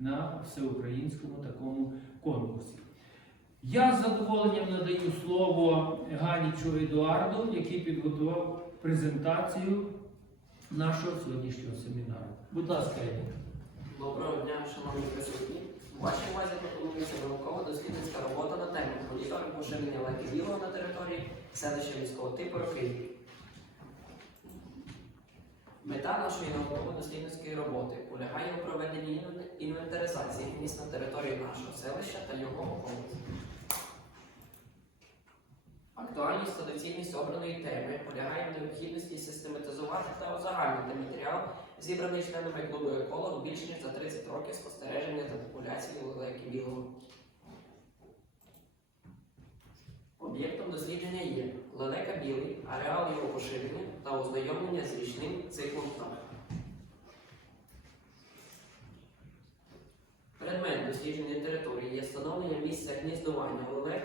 на всеукраїнському такому конкурсі. Я з задоволенням надаю слово Ганічу Едуарду, який підготував презентацію нашого сьогоднішнього семінару. Будь ласка, Едуард. Доброго дня, шановні присутні. У вашій увазі пропонується науково-дослідницька робота на тему моніторинг поширення леків на території селища міського типу Київ. Мета нашої науково-дослідницької роботи полягає у проведенні інвентаризації міст на території нашого селища та його околиць. Актуальність та доцільність обраної теми полягає в необхідності систематизувати та узагальнити матеріал, зібраний членами клубу еколог більш ніж за 30 років спостереження за популяцією лелеки білого. Об'єктом дослідження є лелека білий, ареал його поширення та ознайомлення з річним циклом птах. Предмет дослідженої території є встановлення місця гніздування лелек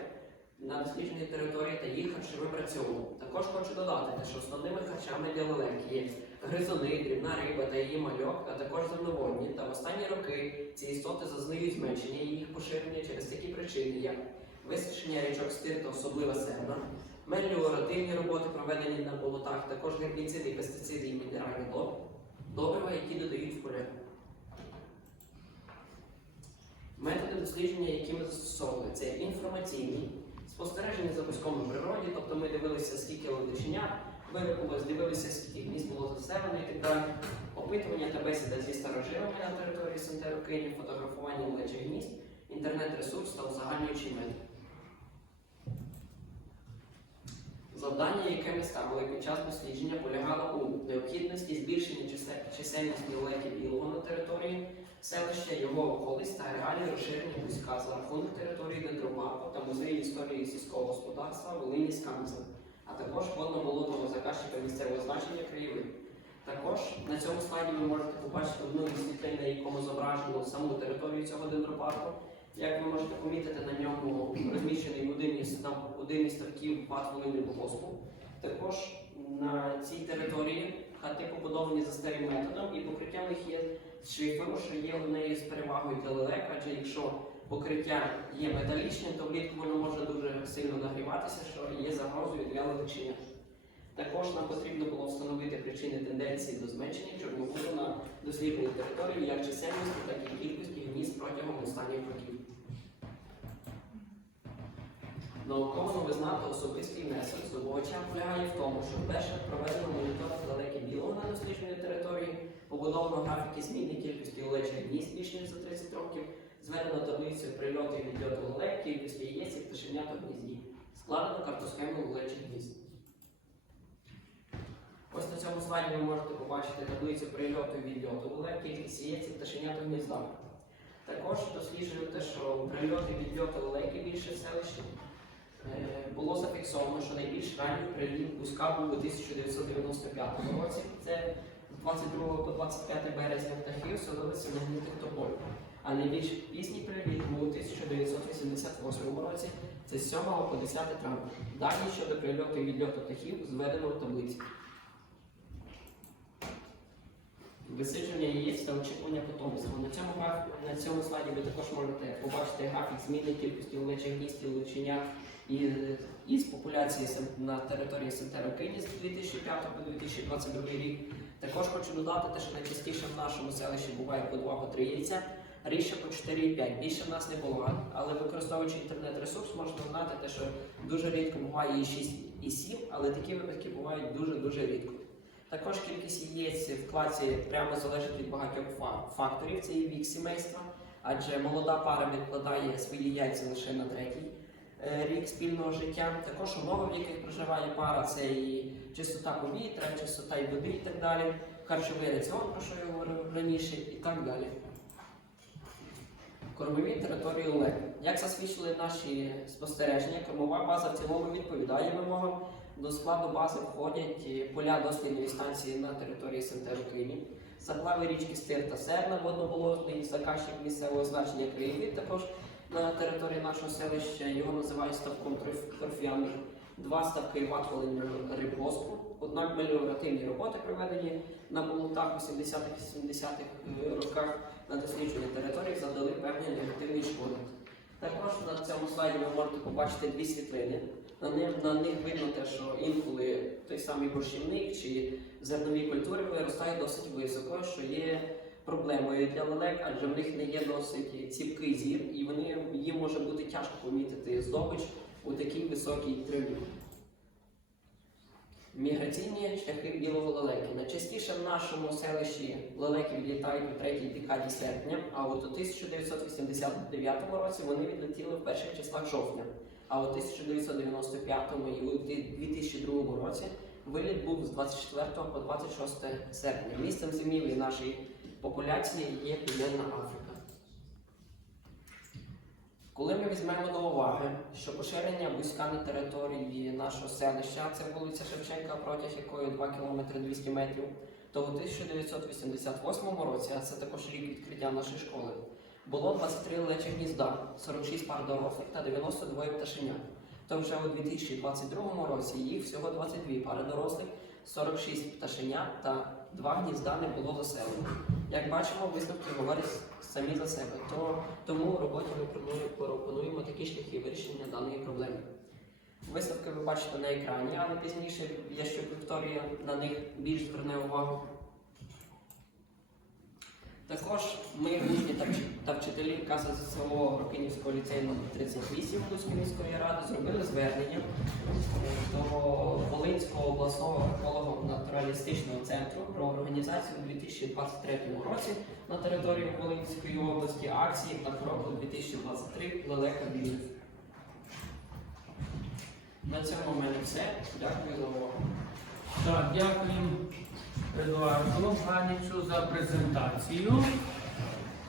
на дослідженій території та їх харчовим раціоном. Також хочу додати, що основними харчами для лелек є гризуни, дрібна риба та її мальок, а також земноводні. Та в останні роки ці істоти зазнають зменшення їх поширення через такі причини, як висушення річок стир та особлива серна, меліоративні роботи, проведені на болотах, також гербіциди, пестициди і мінеральні доб- добрива, які додають в поля. Методи дослідження, які ми застосовували, це інформаційні, спостереження за пуском природі, тобто ми дивилися, скільки ледиченят вирахувалось, дивилися, скільки гнізд було заселено і так далі. Опитування та бесіда зі старожилами на території Сентеру Київ, фотографування лечих гнізд, інтернет-ресурс та узагальнюючий метод. Завдання, яке ми ставили під час дослідження, полягало у необхідності збільшення чисельності лелеки білого на території селища, його околиць та реалії розширення вузька за рахунок території Дендропарку та музею історії сільського господарства Волині Скам'янця, а також водно-болотного заказчика місцевого значення краєвид. Також на цьому слайді ви можете побачити одну із на якому зображено саму територію цього дендропарку. Як ви можете помітити, на ньому розміщений один із, один із ставків ПАТ Волині Також на цій території хати побудовані за старим методом і покриття в них є шиферу, що є однією з перевагою для лелек, адже якщо покриття є металічним, то влітку воно може дуже сильно нагріватися, що є загрозою для лелечення. Також нам потрібно було встановити причини тенденції до зменшення чорнобуру на дослідній території як чисельності, так і кількості гнізд протягом останніх років. Науково новизна та особистий внесок здобувача полягає в тому, що вперше проведено моніторинг далекі білого на дослідженій території, побудовано графіки зміни кількості лелечих гнізд більш ніж за 30 років, зведено таблицю прильоту і відльоту лелек, кількості яєць і пташенят у гнізді, складено картосхему лелечих гнізд. Ось на цьому слайді ви можете побачити таблицю прильоту і відльоту лелек, кількість яєць і пташенят у гніздах. Також досліджую те, що прильоти і відльоти лелеки більше селищі було зафіксовано, що найбільш ранній приліт Бузька був у 1995 році. Це з 22 по 25 березня птахів оселилися на гнітих тополів. А найбільш пізній приліт був у 1988 році, це з 7 по 10 травня. Дані щодо прильоту відльоту птахів зведено в таблиці. Висидження яєць та очікування потомства. На цьому, граф- на цьому слайді ви також можете побачити графік зміни кількості лечих гнізд і із популяції на території Сентеру Київ з 2005 по 2022 рік. Також хочу додати, те, що найчастіше в нашому селищі буває по 2 по 3 яйця, рідше по 4,5. Більше в нас не було. Але використовуючи інтернет-ресурс, можна знати, те, що дуже рідко буває і 6 і 7, але такі випадки бувають дуже-дуже рідко. Також кількість яєць в класі прямо залежить від багатьох факторів. Це і вік сімейства, адже молода пара відкладає свої яйця лише на третій е, рік спільного життя. Також умови, в яких проживає пара, це і чистота повітря, чистота і води і так далі, харчовий раціон, про що я говорив раніше, і так далі. Кормові території ОЛЕК. Як засвідчили наші спостереження, кормова база в цілому відповідає вимогам. До складу бази входять е, поля дослідної станції на території Сентеру Києві, заплави річки Стир та Серна, водноболотний заказчик місцевого значення краєвид також на території нашого селища. Його називають ставком торф- торфями. Два ставки ватволення рибгоспу. Однак меліоративні роботи проведені на болотах у 70-х 70-х роках на дослідженні території за утворення негативної шкоди. Також на цьому слайді ви можете побачити дві світлини. На них, на них видно те, що інколи той самий борщівник чи зернові культури виростають досить високо, що є проблемою для лелек, адже в них не є досить ціпкий зір, і вони, їм може бути тяжко помітити здобич у такій високій траві. Міграційні шляхи білого лелеки. Найчастіше в нашому селищі лелеки відлітають у третій декаді серпня, а от у 1989 році вони відлетіли в перших числах жовтня. А у 1995 і у 2002 році виліт був з 24 по 26 серпня. Місцем зимівлі нашої популяції є Південна Африка. Коли ми візьмемо до уваги, що поширення бузька на території нашого селища, це вулиця Шевченка, протяг якої 2 км 200 метрів, то у 1988 році, а це також рік відкриття нашої школи, було 23 лечі гнізда, 46 пар дорослих та 92 пташенят. То вже у 2022 році їх всього 22 пари дорослих, 46 пташенят та 2 гнізда не було заселено. Як бачимо, висновки говорять самі за себе. То, тому в роботі ми пропонуємо- такі шляхи вирішення даної проблеми. Виставки ви бачите на екрані, але пізніше якщо Вікторія на них більш зверне увагу. Також ми, учні та, вч- та вчителі КЗСО Рокинівського ліцею номер 38 Луцької міської ради зробили звернення е, до Волинського обласного еколого-натуралістичного центру про організацію у 2023 році на території Волинської області акції на року 2023 Лелека Білих. На цьому в мене все. Дякую за увагу. Так, дякую Едуарду Ганічу за презентацію.